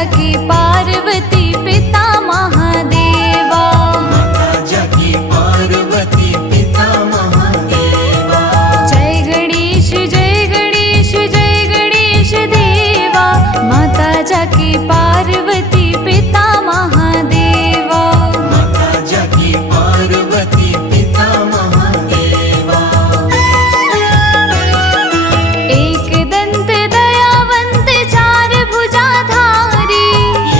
जाकी पार्वती पिता महादेवा। माता जाकी पार्वती पिता महादेवा। जय गणेश जय गणेश जय गणेश देवा। माता जाकी पार्वती पिता महादेवा। माता जाकी पार्वती पिता महादेवा। एक दंत दयावंत चार भुजाधारी।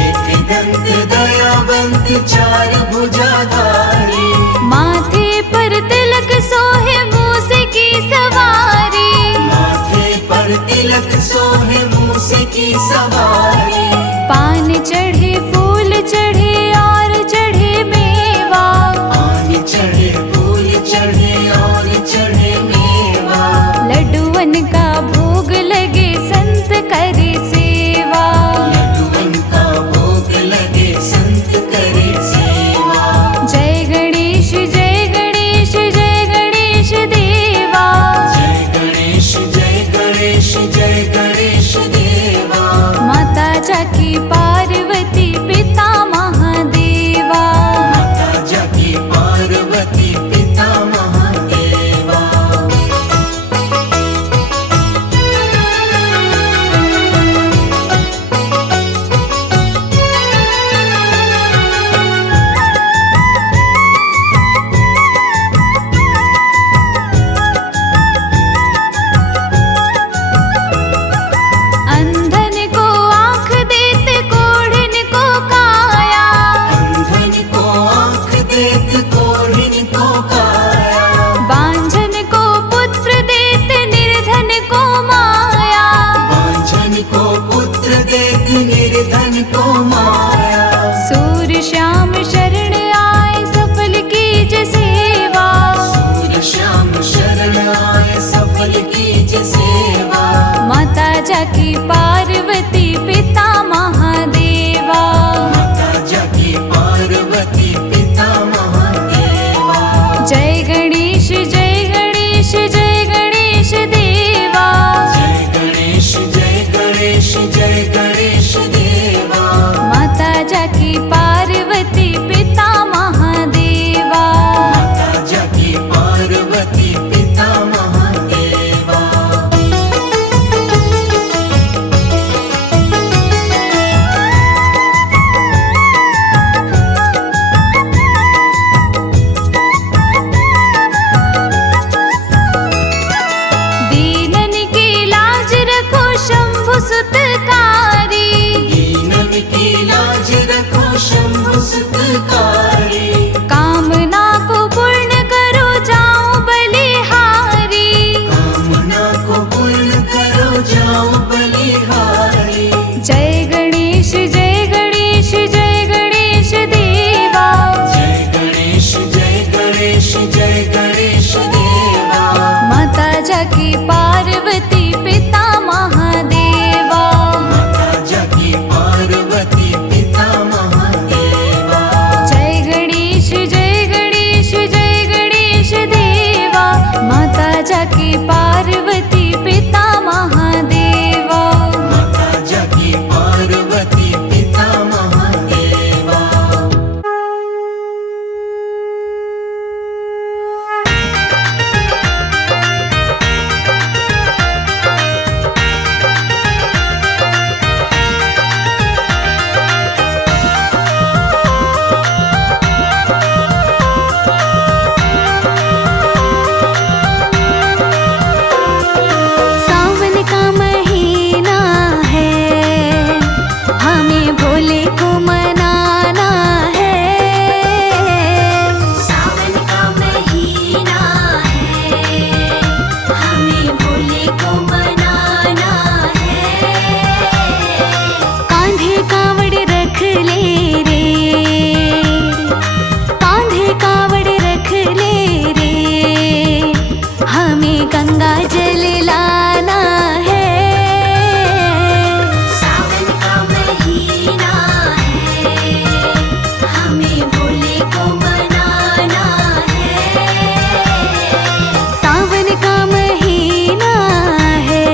एक दंत दयावंत चार भुजाधारी। माथे पर तिलक सोहे मूस की सवारी। माथे पर तिलक सोहे मूस की सवारी। पान चढ़े फूल चढ़े और चढ़े मेवा। पान चढ़े फूल चढ़े और चढ़े मेवा। लड्डूवन का भोग लगे संत करे सेवा। लड्डूवन का भोग लगे संत करे सेवा। जय गणेश जय गणेश जय गणेश देवा। जय गणेश जय गणेश जय गणेश देवा। माता जाकी पार्वती पिता महादेवा। माता जाकी पार्वती पिता महादेवा। अंधन को आँख देते कोढ़िन को काया। अंधन को आँख देत कोढ़िन को काया। बांझन को पुत्र देते निर्धन को माया। वांछन को पुत्र देत निर्धन को माया। सूर्य श्याम शरण आए सफल कीज सेवा। सूर्य श्याम शरण आए सफल कीज सेवा। माता जाकी पार्वती पिता महादेवा। माता जाकी पार्वती पिता महादेवा। जय गणेश जय गणेश जय गणेश देवा। जय गणेश जय गणेश जय गणेश देवा। माता जाकी पार्वती पिता महादेवा। माता जाकी पार्वती पिता महादेवा। दीनन की लाज रखो शंभु सुतकारी। दीनन की लाज रखो शंभु सुतकारी। कामना को पूर्ण करो जाऊं बलिहारी। कामना को पूर्ण करो जाओ बलिहारी। जय गणेश जय गणेश जय गणेश देवा। जय गणेश जय गणेश जय गणेश देवा। माता जाकी पार्वती पिता महादेवा। माता जाकी पार्वती पिता महादेवा। जय गणेश जय गणेश जय गणेश देवा। माता जाकी पार्वती पिता महादेवा। माता जाकी पार्वती पिता महादेवा। सावन का महीना है, हमें भोले को मनाना है। सावन का महीना है, हमें भोले को मनाना है। कांधे कावड़ रख ले रे, कांधे कावड़ रख ले रे। हमें गंगा जल लाना है। सावन का महीना है, हमें भोले को मनाना है। सावन का महीना है।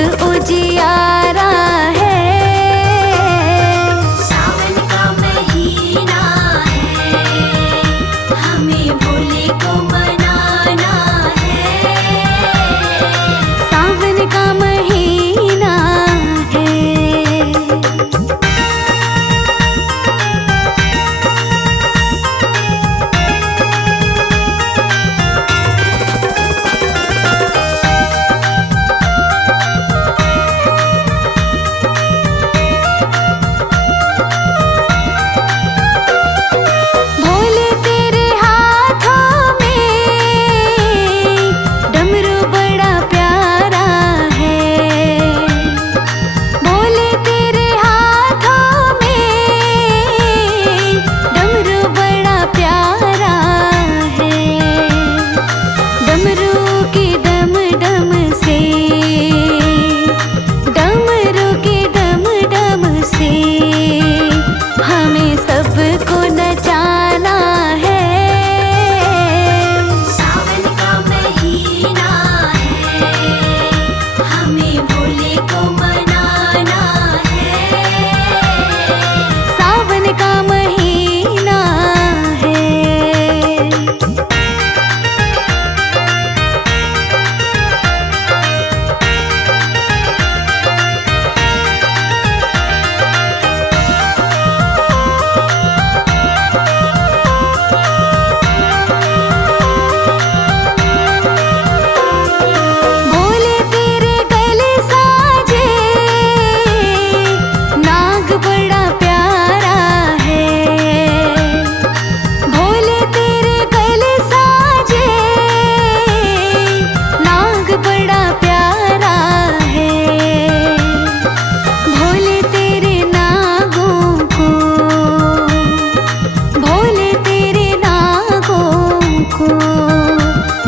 उजियारा है। सावन का महीना है, हमें भोले को मनाना है। सावन का महीना है। भोले तेरे हाथों में डमरू बड़ा प्यारा है। भोले तेरे हाथों में डमरू बड़ा प्यारा है। डमरू की डम डम से, डमरू की डम डम से हमें सबको नचाना है। सावन का महीना है, हमें भोले को मनाना है। सावन का महीना है। भोले तेरे गले साजे नाग बड़ा प्यारा है। भोले तेरे गले साजे नाग बड़ा प्यारा है। भोले तेरे नागों को, भोले तेरे नागों को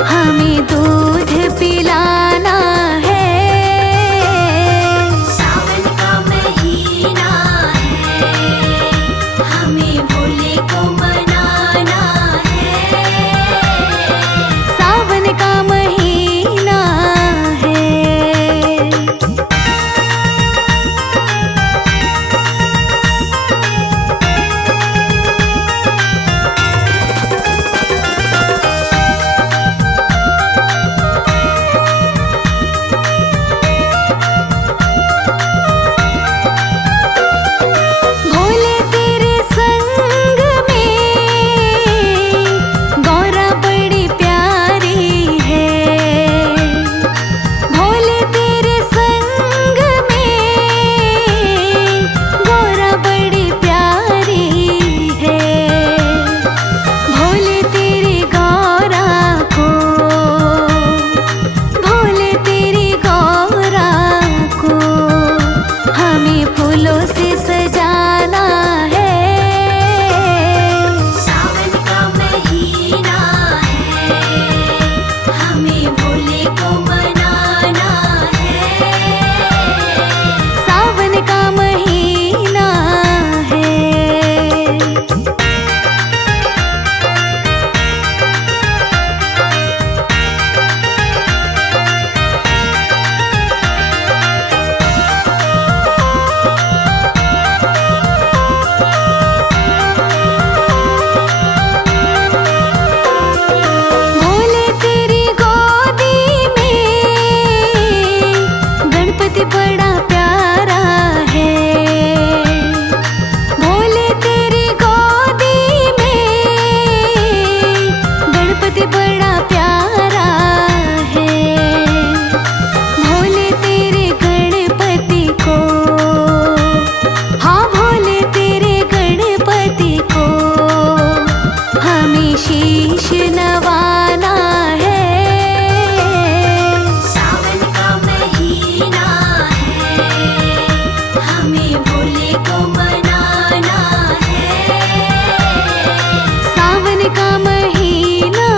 हमें दूध पिलाना है। सावन का महीना है, हमें भोले को मनाना है। सावन का महीना है। भोले तेरे संग में गौरा बड़ी प्यारी है। भोले तेरे संग में गौरा बड़ी प्यारी है। भोले तेरी गौरा को, भोले तेरी गौरा को हमें फूलों से सजाना है। सावन का महीना है, हमें भोले को मनाना है। सावन का महीना है। भोले तेरी गोदी में गणपति बड़ा प्यारा है। भोले तेरी गोदी में गणपति बड़ा प्यारा है। भोले तेरे गणपति को, हाँ भोले तेरे गणपति को हमें शीश नवाना है। सावन का महीना है, हमें भोले को मनाना है। सावन का महीना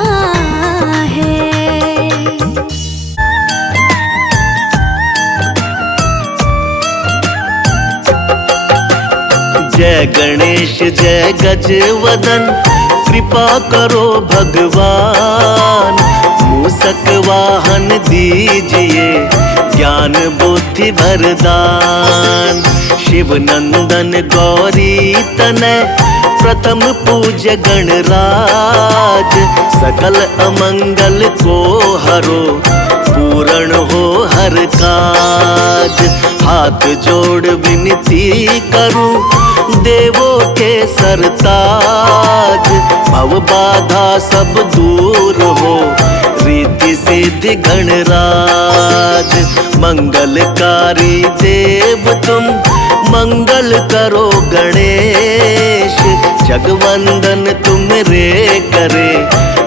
है। जय गणेश जय गजवदन, कृपा करो भगवान। मूसक वाहन दीजिए, ज्ञान बुद्धि वरदान। शिव नंदन गौरी तनय, प्रथम पूज्य गणराज। सकल अमंगल को हरो, पूर्ण हो हर काज। हाथ जोड़ विनती करूं, देवों के सरताज। भव बाधा सब दूर हो, रिद्धि सिद्धि गणराज। मंगलकारी देव तुम, मंगल करो गणेश। जगवंदन तुम रे करे,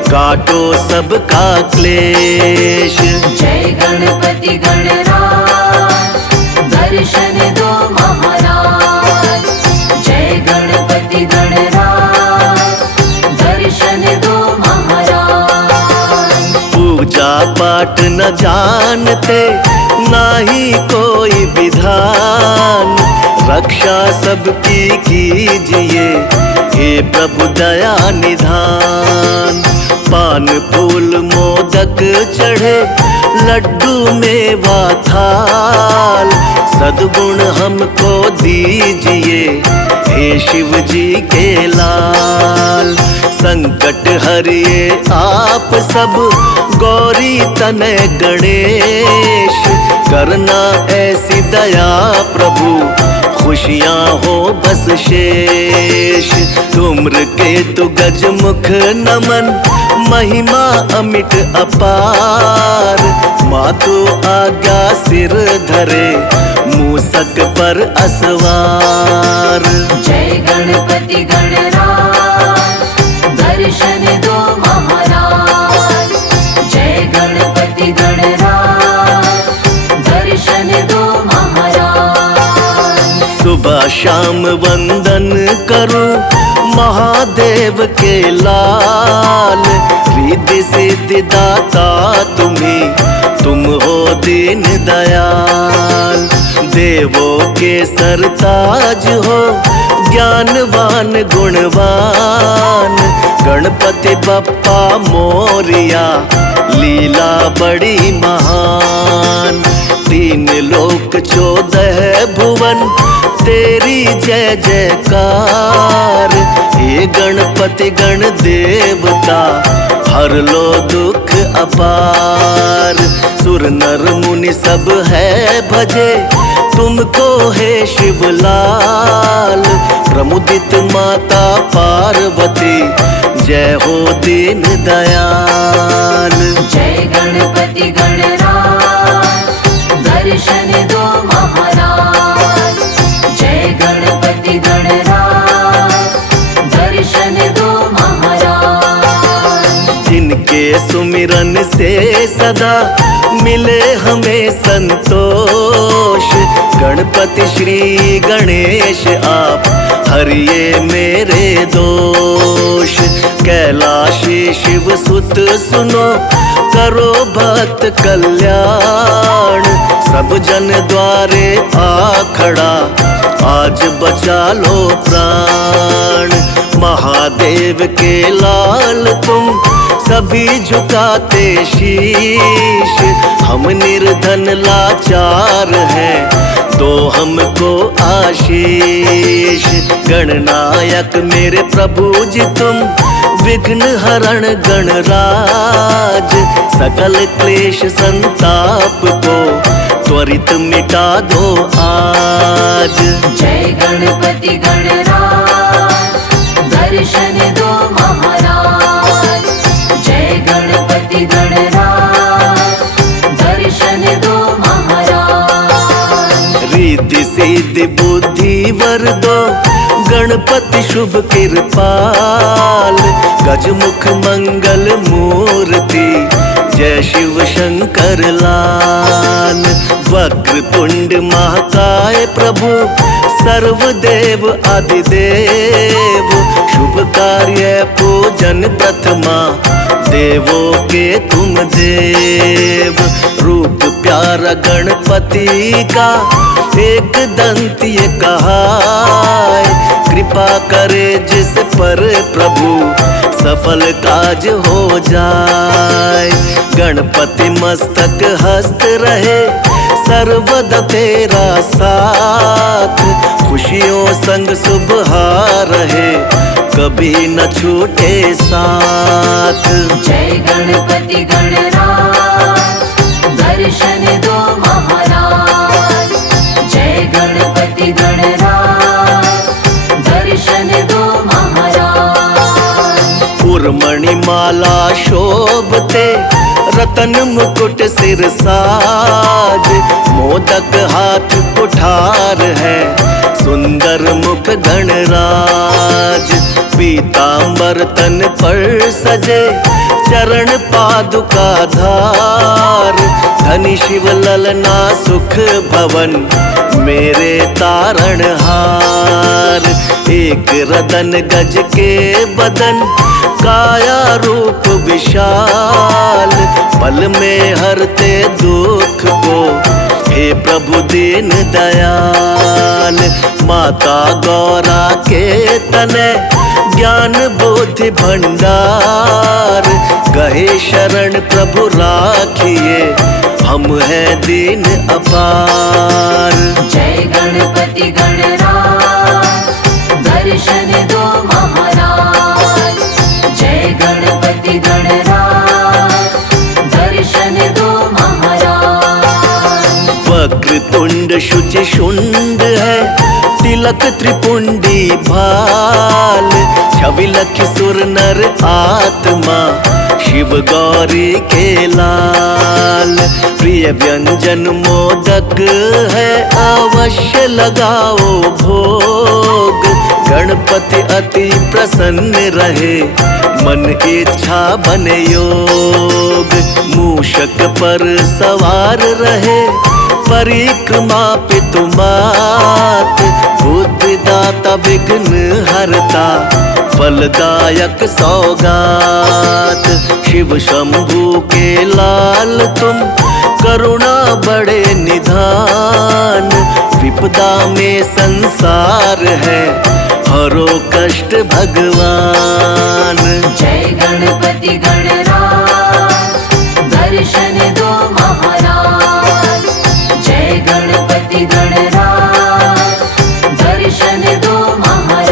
काटो सबका क्लेश। जय गणपति गणराज, दर्शन दो महाराज। जय गणपति गणराज, दर्शन दो महाराज। पूजा पाठ न जानते, नाही कोई विधान। रक्षा सबकी कीजिए, हे प्रभु दया निधान। पान फूल मोदक चढ़े, लड्डू मेवा थाल। सद्गुण हमको दीजिए, हे शिव जी के लाल। संकट हरिए आप सब, गौरी तनय गणेश। करना ऐसी दया प्रभु, खुशियाँ हो बस शेष। धूम्र केतु गज मुख नमन, महिमा अमिट अपार। मातु आज्ञा सिर धरे, मूसक पर असवार। जय गणपति गणराज, दर्शन दो महाराज। जय गणपति गणराज, दर्शन दो महाराज। सुबह शाम वंदन करूं, महादेव के लाल। रिद्धि सिद्धि दाता तुम्ही, तुम हो दीन दयाल। देवों के सरताज हो, ज्ञानवान गुणवान। गणपति बप्पा मोरिया, लीला बड़ी महान। तीन लोक 14 भुवन, तेरी जय जयकार। हे गणपति गण देवता, हर लो दुख अपार। सुर नर मुनि सब है भजे, तुमको है शिवलाल। प्रमुदित माता पार्वती, जय हो दीन दयाल। जय गणपति गणराज, दर्शन दो महाराज। जय गणपति गणराज, दर्शन दो महाराज। जिनके सुमिरन से सदा मिले हमें संतोष। गणपति श्री गणेश आप, हरिये मेरे दोष। कैलाशी शिव सुत सुनो, करो भक्त कल्याण। सब जन द्वारे आ खड़ा, आज बचा लो प्राण। महादेव के लाल तुम, सभी झुकाते शीश। हम निर्धन लाचार हैं, दो हमको आशीष। गणनायक मेरे प्रभु जी तुम, विघ्न हरण गणराज। सकल क्लेश संताप को, त्वरित मिटा दो आज। जय गणपति गणराज, दर्शन दो महाराज। जय गणपति गणराज, दर्शन दो महाराज। रिद्धि सिद्धि बुद्धि वर दो, गणपति शुभ कृपाल। गजमुख मंगल मूर्ति, जय शिव शंकर लाल। वक्र तुंड महाकाय प्रभु, सर्वदेव आदिदेव। शुभ कार्य पूजन प्रथमा, देवों के तुम देव। रूप प्यारा गणपति का, एक दंत ये कहाय। कृपा करे जिस पर प्रभु, सफल काज हो जाए। गणपति मस्तक हस्त रहे, सर्वदा तेरा साथ। खुशियों संग सुबह रहे, कभी न छूटे साथ। जय गणपति गणराज, दर्शन दो महाराज। जय गणपति गणराज, दर्शन दो महाराज। उर्मणि माला शोभते, रतन मुकुट सिर साज। मोदक हाथ कुठार है, सुंदर मुख गणराज। पीतांबर तन पर सजे, चरण पादुका धार। धनी शिव ललना सुख भवन, मेरे तारण हार। एक रतन गज के बदन, काया रूप विशाल। पल में हरते दुख को, हे प्रभु दीन दयाल। माता गौरा के तने, ज्ञान बुद्धि भंडार। गहे शरण प्रभु राखिए, हम हैं दीन अपार। जय गणपति गणराज, दर्शन दो महाराज। जय गणपति गणराज, दर्शन दो महाराज। वक्रतुंड शुचि शुंड है, तिलक त्रिपुंडी भाल। छवि लखि सुर नर आत्मा, शिव गौरी के लाल। प्रिय व्यंजन मोदक है, अवश्य लगाओ भोग। गणपति अति प्रसन्न रहे, मन इच्छा बने योग। मूषक पर सवार रहे, परिक्रमा पितु मात। बुद्धिदाता विघ्न हरता, फलदायक सौगात। शिव शंभु के लाल तुम, करुणा बड़े निधान। विपदा में संसार है, हरो कष्ट भगवान। जय गणपति गणराज, दर्शन दो महाराज। जय गणपति गणराज, दर्शन दो महाराज।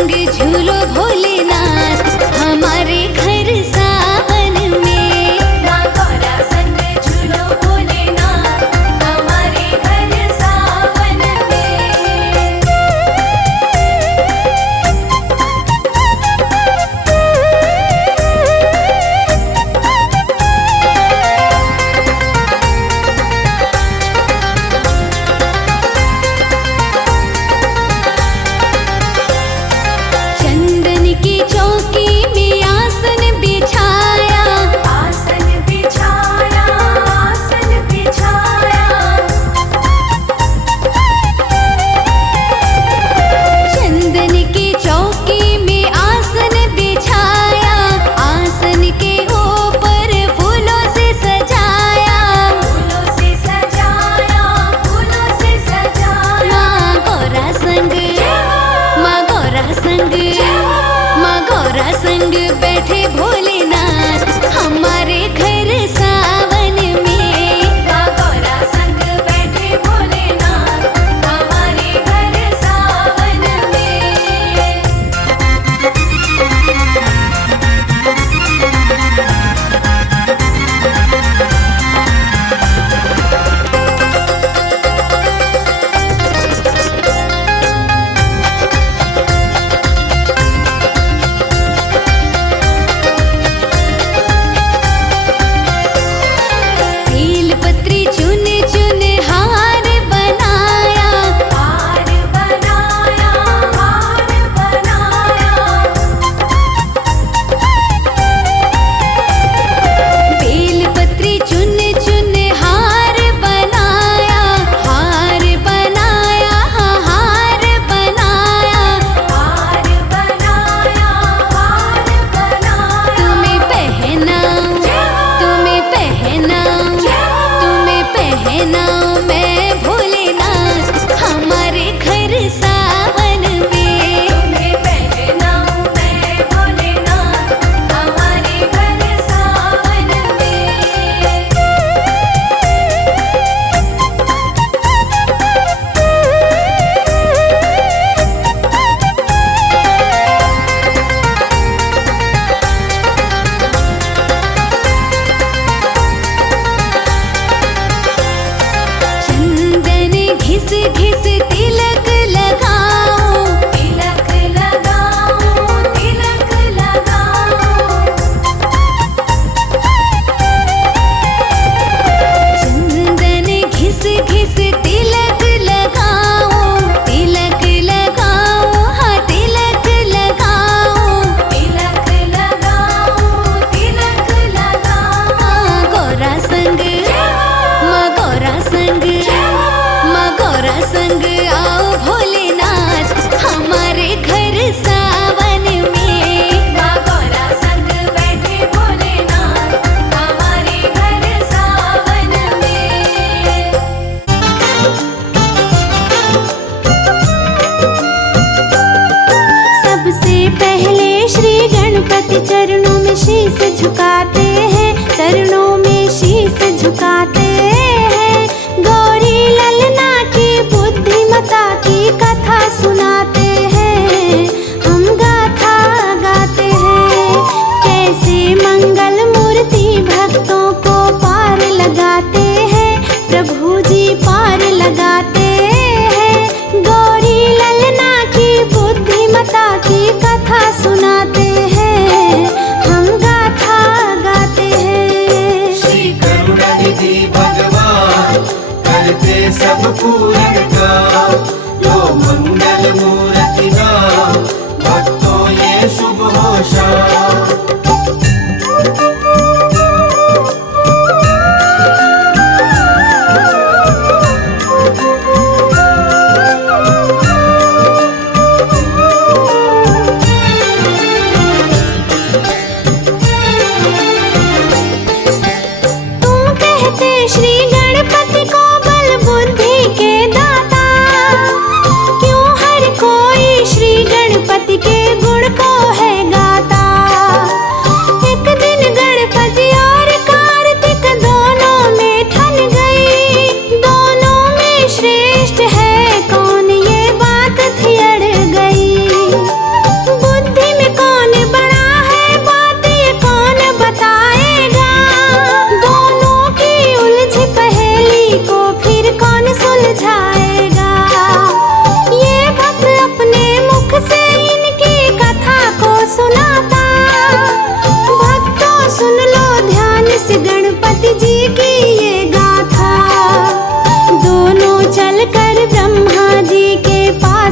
संग झूलो भोलेनाथ हमारे घर सावन में। माँ गौरा संग झूलो भोलेनाथ हमारे घर सावन में। चंदन की चौकी में आसन बिछाया, आसन बिछाया, आसन बिछाया। चंदन की चौकी में आसन बिछाया, आसन के ऊपर फूलों से सजाया, फूलों से सजाया, फूलों से सजाया। माँ गौरा संग, माँ गौरा संग, माँ गौरा संग बैठे भोलेनाथ हमारे घर सावन में। माँ गौरा संग बैठे भोलेनाथ हमारे घर सावन में। बेलपत्री चुन चुन हार बनाया, हार बनाया, हार बनाया। बेलपत्री चुन चुन हार बनाया, हार बनाया, हार बनाया, हार बनाया, हार बनाया। तुम्हें पहनाऊं, तुम्हें पहनाऊं, तुम्हें पहनाऊं मैं भोलेनाथ हमारे घर सावन में। तुम्हें पहनाऊं मैं भोलेनाथ हमारे घर सावन में। चंदन घिस घिस तिलक लगाओ, तिलक लगाओ, तिलक लगाओ। चंदन घिस घिस तिलक लगाओ, तिलक लगाओ, हाँ तिलक लगाओ, तिलक लगाओ, तिलक लगाओ। माँ गौरा संग, माँ गौरा संग, माँ गौरा संग आओ भोलेनाथ हमारे घर सावन में। माँ गौरा संग बैठे भोलेनाथ हमारे घर सावन में। सबसे पहले श्री गणपति चरणों में शीश झुकाते हैं, चरणों में शीश झुकाते हैं। गौरी ललना की बुद्धिमता की कथा सुनाते हैं, हम गाथा गाते हैं। कैसे मंगल मूर्ति भक्तों को पार लगाते हैं, प्रभु जी पार लगाते हैं। गौरी ललना की बुद्धिमता की कथा सुनाते हैं, हम गाथा गाते हैं।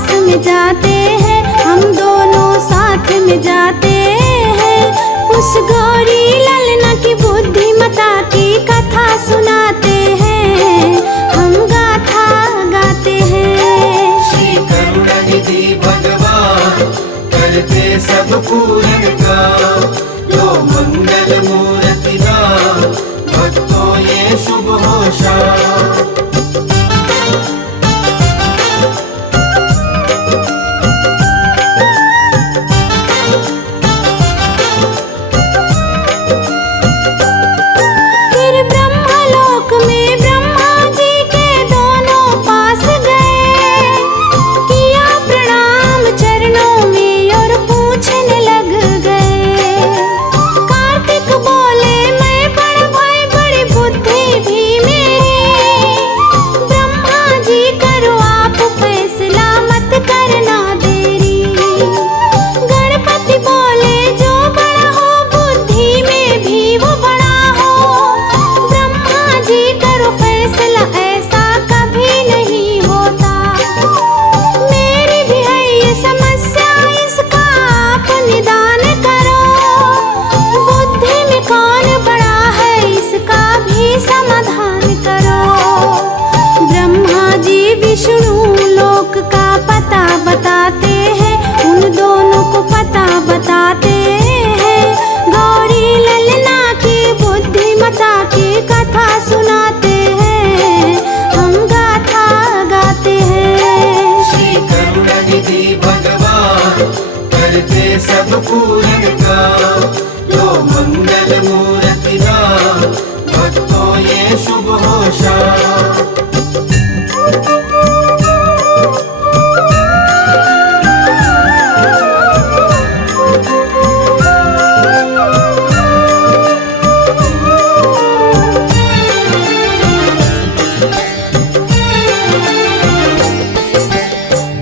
पास में जाते हैं, हम दोनों साथ में जाते हैं। उस गौरी ललना की बुद्धिमता की कथा सुनाते हैं, हम गाथा गाते हैं। श्री करुणानिधि भगवान करते सब पूर्ण काम, लो मंगल मूर्ति नाम, भक्तों ये शुभ हो शाम। फिर ब्रह्मलोक में ब्रह्मा जी के दोनों पास गए, किया प्रणाम चरणों में और पूछने लग गए। कार्तिक बोले मैं बड़ भाई बड़ी बुद्धि भी मेरी, ब्रह्मा जी करो आप फैसला मत करना देरी। गणपति बोले जो बड़ा हो बुद्धि में भी वो बड़ा हो, ब्रह्मा जी करो फैसला ऐसा कभी नहीं होता। मेरी भी है ये समस्या इसका आप निदान करो, बुद्धि में कौन बड़ा है इसका भी समाधान करो। ब्रह्मा जी विष्णु लोक का पता बताते हैं, उन दोनों को पता बताते हैं। गौरी ललना की बुद्धिमता की कथा सुनाते हैं, हम गाथा गाते हैं। श्री करुणानिधि भगवान करते सब पूर्ण काम, लो मंगल मूर्ति नाम, भक्तों ये शुभ हो शाम।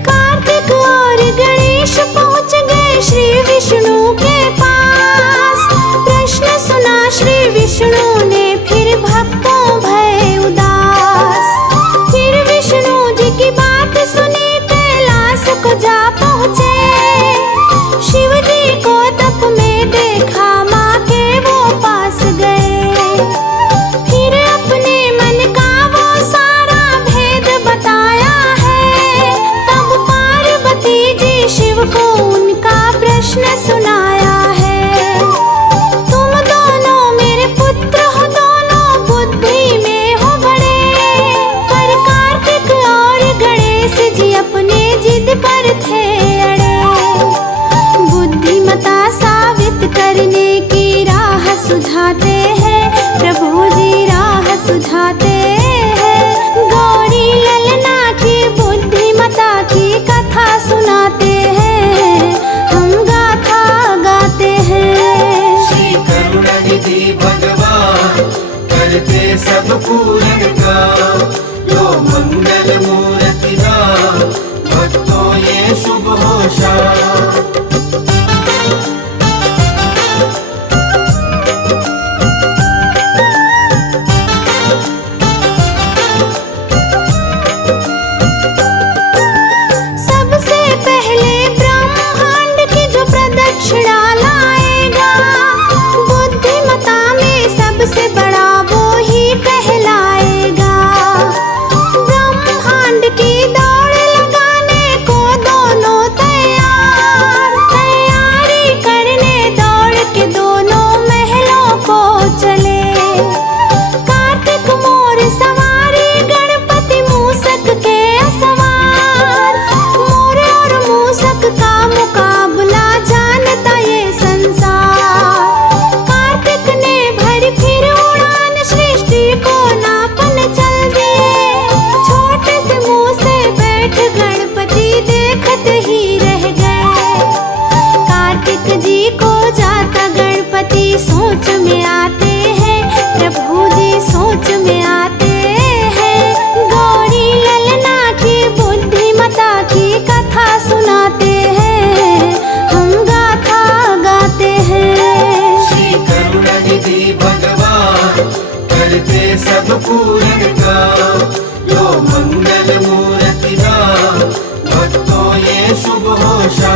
कार्तिक और गणेश पहुंच गए श्री विष्णु के पास। प्रश्न सुना श्री विष्णु ने फिर भक्तों भय उदास। फिर विष्णु जी की बात सुनी कैलाश को जा पहुँचे, शिव जी को तप में देखा माँ के वो पास गए। फिर अपने मन का वो सारा भेद बताया है, तब पार्वती जी शिव को उनका प्रश्न सुनाया है। तुम दोनों मेरे पुत्र हो, दोनों बुद्धि में हो बड़े, पर कार्तिक और गणेश जी अपने जिद पर थे अड़े। बुद्धिमता साबित करने की राह सुझाते हैं, प्रभु जी राह सुझाते हैं। गौरी ललना की बुद्धिमता की कथा सुनाते हैं, हम गाथा गाते हैं। श्री करुणानिधि भगवान करते सब पूर्ण काम, लो मंगल मूर्ति नाम, भक्तों ये शुभ हो शाम। सबसे पहले ब्रह्मांड की जो प्रदक्षिणा लाएगा, बुद्धिमता में सबसे बड़ा वो ही कहलाएगा। ब्रह्मांड की दौड़ लगाने को दोनों तैयार, शुभ होशा।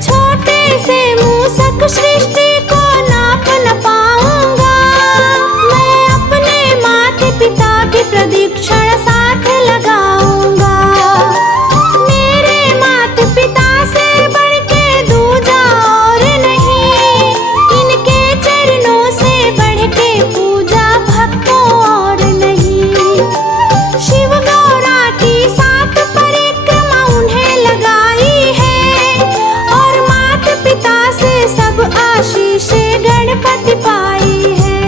छोटे से मूसक सृष्टि को नाप न पाऊंगा, मैं अपने माता पिता की प्रदीक्षण साथ लगाऊंगा। मेरे माता पिता से बढ़ के दूजा और नहीं, इनके चरणों से बढ़ के पूजा भक्तों और नहीं। शिव गौरा की 7 परिक्रमा उन्हें लगाई है, और माता पिता से सब आशीष गणपति पाई है।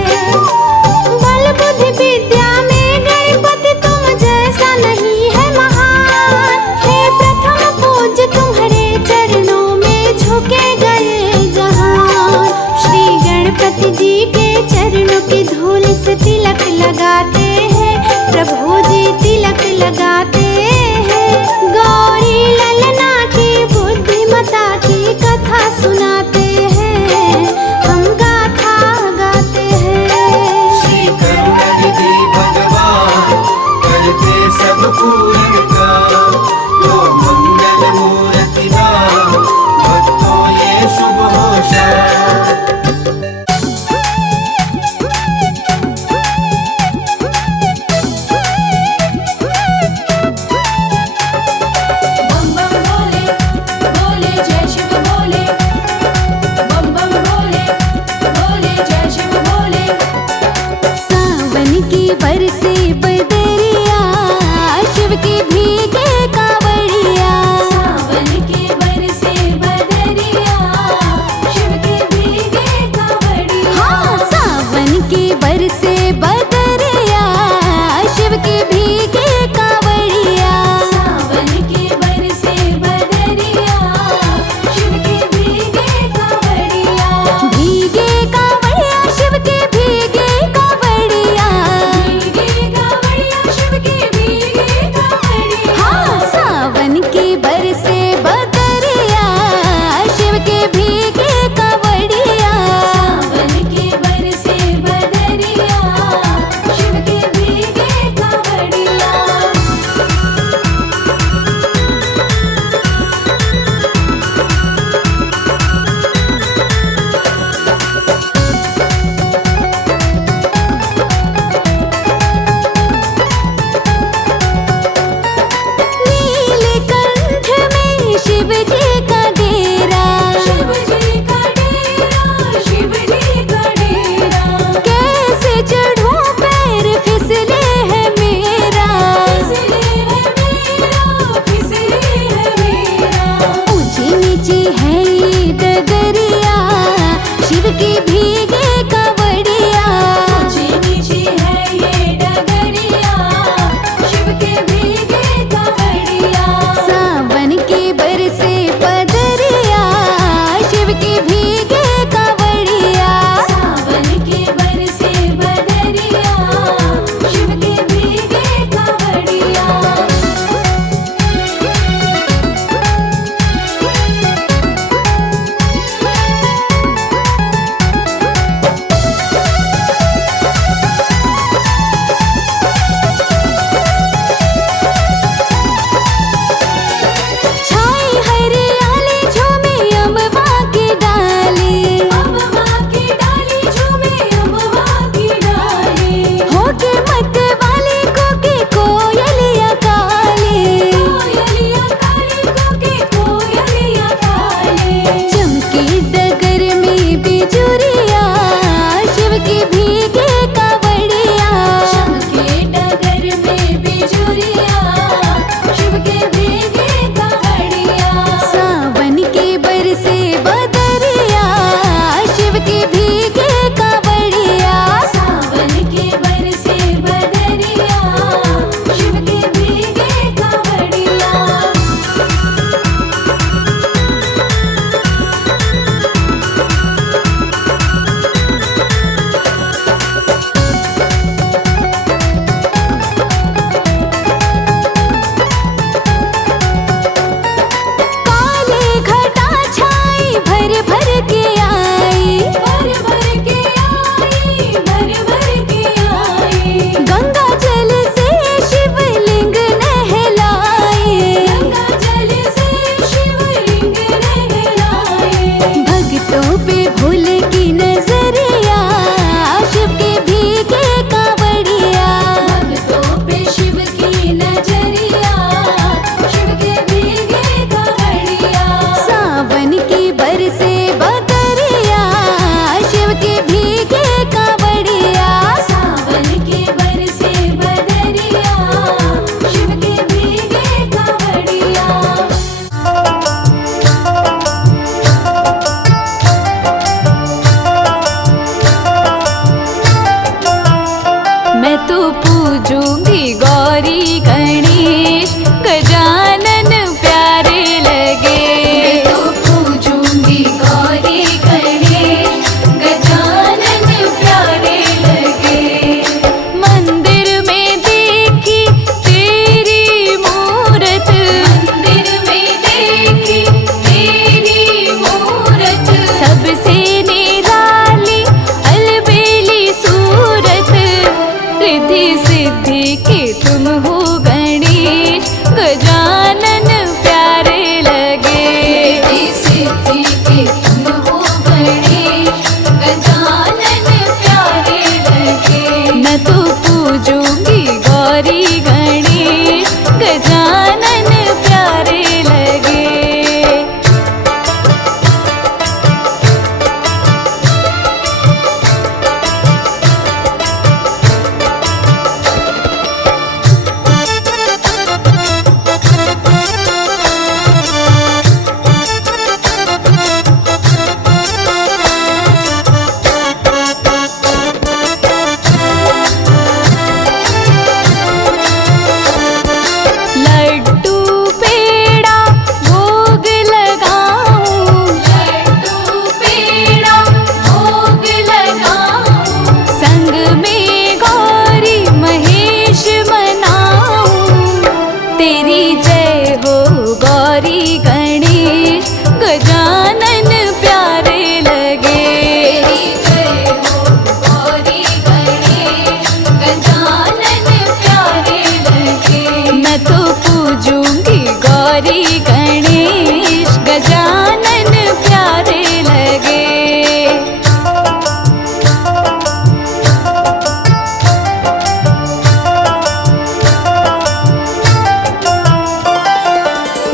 बल बुद्धि विद्या में गणपति तुम जैसा नहीं है महान, हे प्रथम पूज्य तुम्हारे चरणों में झुके गए जहान। श्री गणपति जी के चरणों की धूल से तिलक लगाते हैं, प्रभु जी तिलक लगाते हैं। गौरी ललना की बुद्धिमता की कथा सुनाते हैं, हम गाथा गाते हैं। श्री करुणानिधि भगवान करते सब पूरन काम, लो मंगल मूर्ति नाम भक्तों ये शुभ होशा। बम बम भोले भोले जय शिव भोले, बम बम भोले भोले जय शिव भोले। सावन की बरसे बदरिया, शिव की भी तुम हो गणेश, गजानन प्यारे लगे। रिद्धि सिद्धि के तुम हो गणेश, गजानन प्यारे लगे। मैं तो पूजूंगी गौरी गणेश, गजानन प्यारे लगे। लड्डू पेड़ा भोग लगाऊं, लड्डू पेड़ा भोग लगाऊं। संग में गौरी महेश मनाऊं। तेरी जय हो गौरी गणेश, गजानन प्यारे लगे। तेरी जय हो गौरी गणेश, गजानन प्यारे लगे। मैं तो पूजूंगी गौरी गणेश, गजानन प्यारे लगे।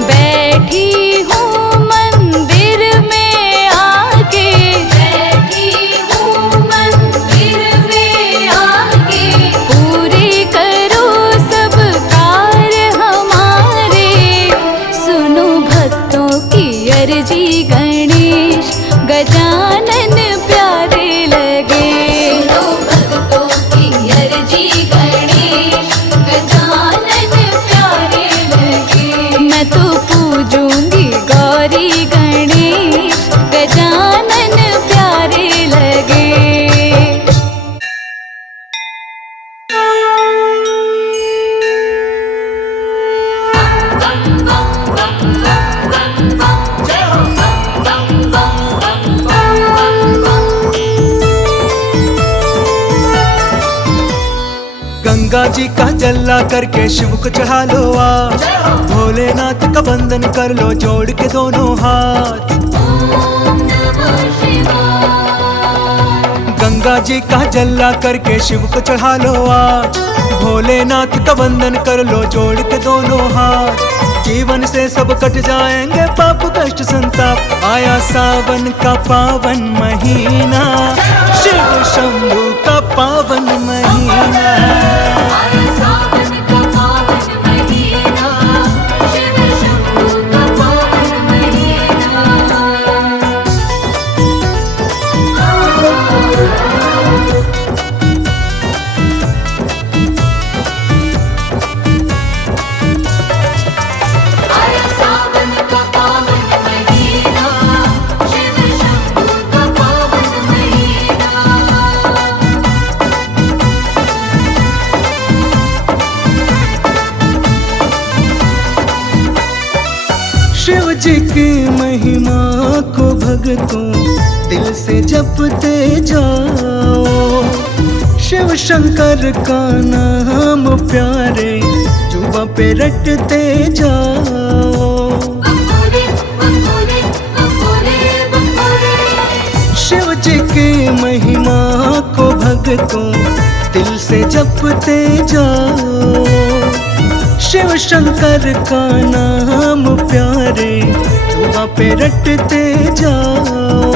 बैठी हूँ मंदिर में आके, बैठी हूँ मंदिर में आके। पूरे करो सब कार्य हमारे। सुनो भक्तों की अर्जी गणेश, गजानन प्यारे लगे। सुनो भक्तों की अर्जी गणेश, गजानन प्यारे लगे। मैं तो पूजूंगी गौरी गणेश, गजानन प्यारे लगे। गंगा जी का जल्ला करके शिव को चढ़ा लो आज, भोलेनाथ का वंदन कर लो जोड़ के दोनों हाथ। ओम नमः शिवाय। गंगा जी का जल्ला करके शिव को चढ़ा लो आज, भोलेनाथ का वंदन कर लो जोड़ के दोनों हाथ। जीवन से सब कट जाएंगे पाप कष्ट संताप, आया सावन का पावन महीना, शिव शंभू का पावन महीना। आया सावन का पावन महीना, शिव शंभू का पावन महीना। आया सावन का पावन महीना, शिव शंभू का पावन महीना। शिव जी की महिमा को भक्तों दिल से जपते जाओ, शिव शंकर का नाम प्यारे जुबां पे रटते जाओ। बम भोले, बम भोले, बम भोले, बम भोले। शिव जी की महिमा को भक्तों दिल से जपते जाओ, शिव शंकर का नाम प्यारे जुबां पे रटते जाओ।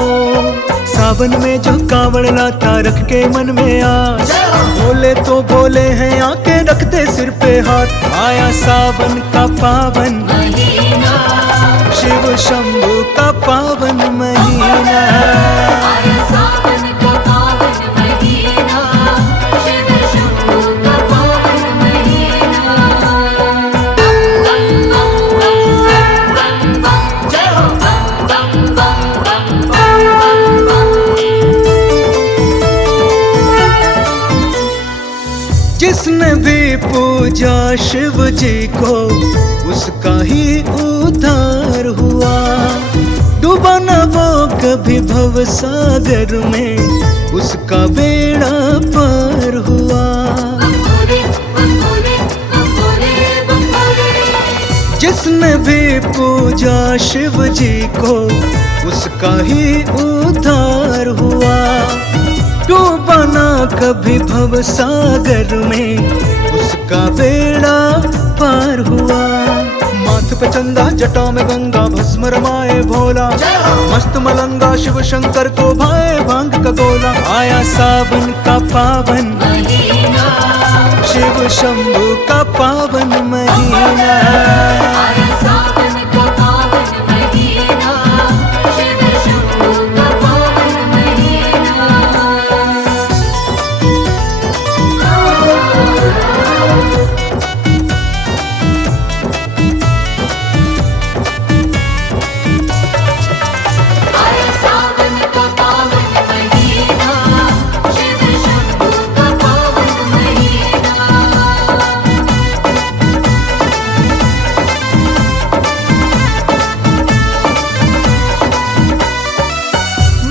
सावन में जो कावड़ लाता रख के मन में आस, भोले तो भोले हैं आके रखते सिर पे हाथ। आया सावन का पावन महीना, शिव शंभू का पावन महीना। आया सावन का पावन महीना, शिव शंभू का पावन महीना। बम बम बम बम बम, जय हो बम बम बम बम बम बम। जिसने भी पूजा शिव जी को उसका ही उद्धार हुआ। डूबा न वो कभी भव सागर में, उसका बेड़ा पार हुआ। बम भोले, बम भोले, जिसने भी पूजा शिव जी को उसका ही उद्धार हुआ। डूबा ना कभी भव सागर में उसका बेड़ा पार हुआ। माथ पे चंदा जटा में गंगा भस्म रमाए भोला। मस्त मलंगा शिव शंकर को भाए भांग का गोला। आया सावन का पावन महीना, शिव शंभू का पावन महीना। आया सावन का पावन महीना, शिव शंभू का पावन महीना। आया सावन का पावन महीना, शिव शंभू का पावन महीना।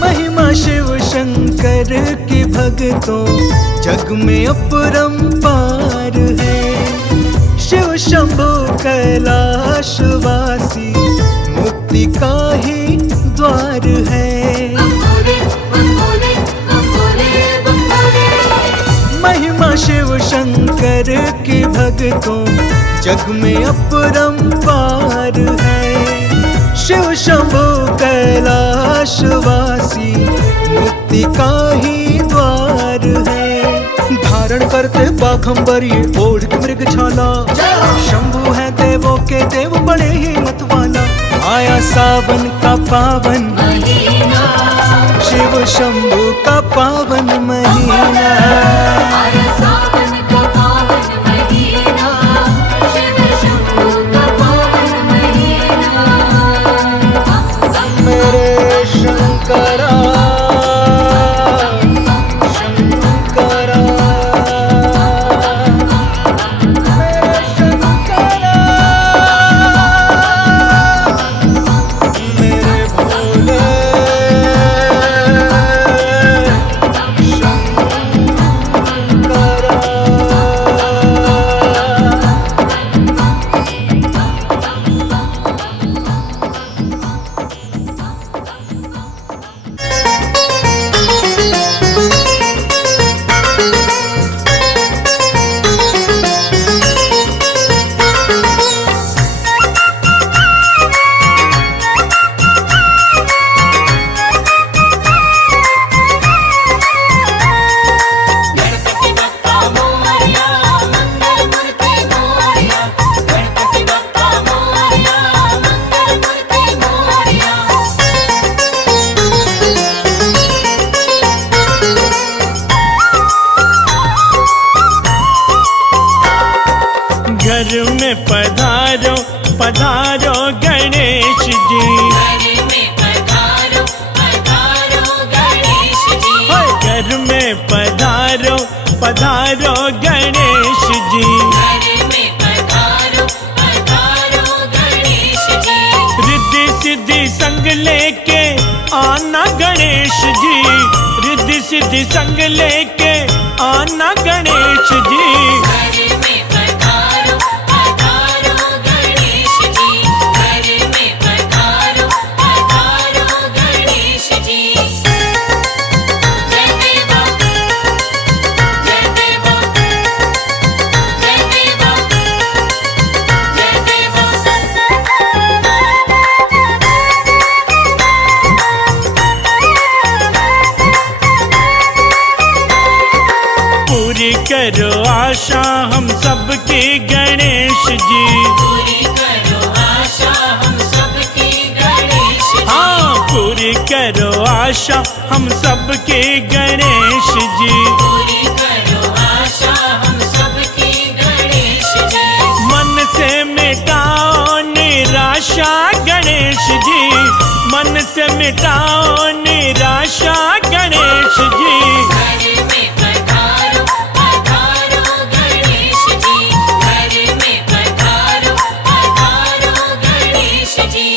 महिमा शिव शंकर की भक्तों जग में अपरंपार है। शिव शंभू कैलाशवासी मुक्ति का ही द्वार है। बम भोले, बम भोले, बम भोले। महिमा शिव शंकर की भक्तों जग में अपरंपार है। शिव शंभू कैलाशवासी मुक्ति का ही द्वार है। धारण करते बाघंबर ये ओढ़ के मृग छाला। शंभू है देवों के देव बड़े ही मत वाला। आया सावन का पावन महीना, शिव शंभू का पावन महीना। आया सावन का पावन महीना, शिव शंभू का पावन महीना। मेरे शंकरा शंकरा मेरे शंकरा मेरे भोले गणपति बप्पा मोरया, मंगल मूर्ति मोरया। गणपति बप्पा मोरया, मंगल मूर्ति मोरया। घर में पधारो पधारो गणेश जी। घर में पधारो, पधारो गणेश जी। हाय घर में पधारो पधारो गणेश जी। घर में पधारो, पधारो गणेश जी। रिद्धि सिद्धि संग लेके आना गणेश जी। रिद्धि सिद्धि संग लेके आना गणेश जी। घर में पधारो, पधारो गणेश जी। घर में पधारो, पधारो गणेश जी। जय देवा, जय देवा, जय देवा, जय देवा। पूरी करो आशा हम सबकी गणेश जी। पूरी करो आशा हम सबकी गणेश जी। हाँ पूरी करो आशा हम सबकी गणेश जी। पूरी करो आशा हम सबकी गणेश जी। मन से मिटाओ निराशा गणेश जी। मन से मिटाओ निराशा गणेश जी। घर में पधारो, पधारो गणेश जी। घर में पधारो, पधारो गणेश जी।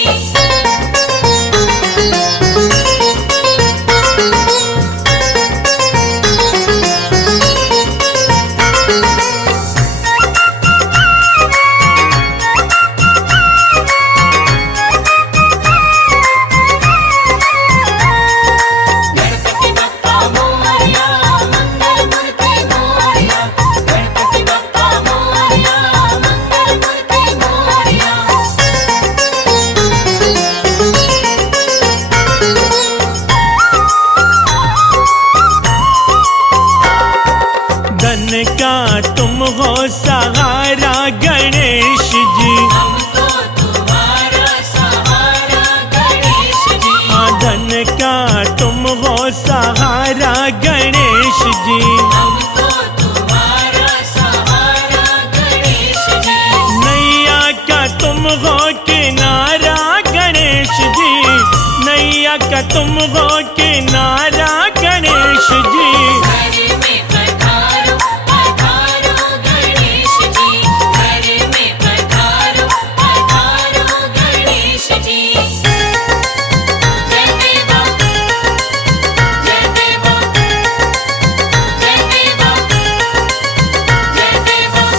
गणेश जी। हमको तुम्हारा सहारा गणेश जी। हाँ धन का तुम हो सहारा गणेश जी। हमको तुम्हारा सहारा गणेश जी। नैया का तुम हो किनारा गणेश जी। नैया का तुम हो किनारा गणेश जी। घर में पधारो पधारो गणेश जी। घर में पधारो पधारो गणेश जी। जय देवा जय देवा जय देवा जय देवा।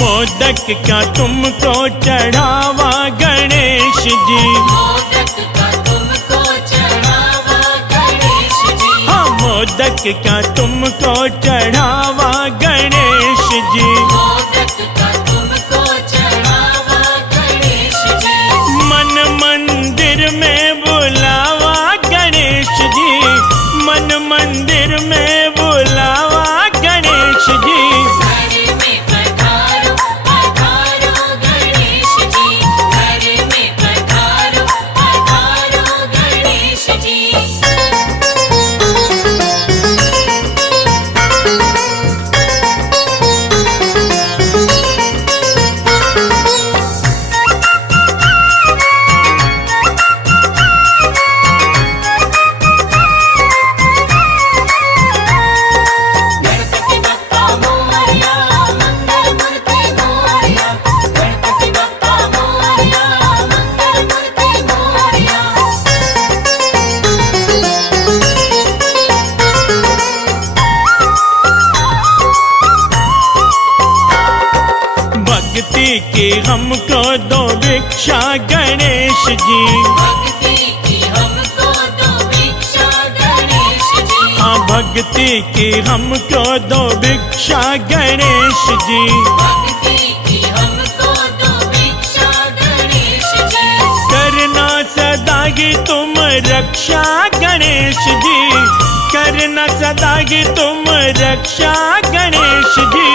मोदक का तुमको चढ़ावा गणेश जी। मोदक का तुमको चढ़ावा गणेश जी। हाँ मोदक का तुमको चढ़ावा गणेश जी। मोदक का तुमको चढ़ावा गणेश जी। मन मंदिर में बुलावा गणेश जी। मन मंदिर में बुलावा गणेश जी। घर में पधारो पधारो गणेश जी। घर में पधारो पधारो गणेश जी। गणपति बप्पा मोरया मंगल मूर्ति मोरया। गणपति बप्पा मोरया मंगल मूर्ति मोरया। भक्ति की हमको दो भिक्षा गणेश जी। भक्ति की हमको दो भिक्षा गणेश जी। हाँ भक्ति की हमको दो भिक्षा गणेश जी। भक्ति की हमको दो भिक्षा गणेश जी। करना सदा की तुम रक्षा गणेश जी। करना सदा की तुम रक्षा गणेश जी।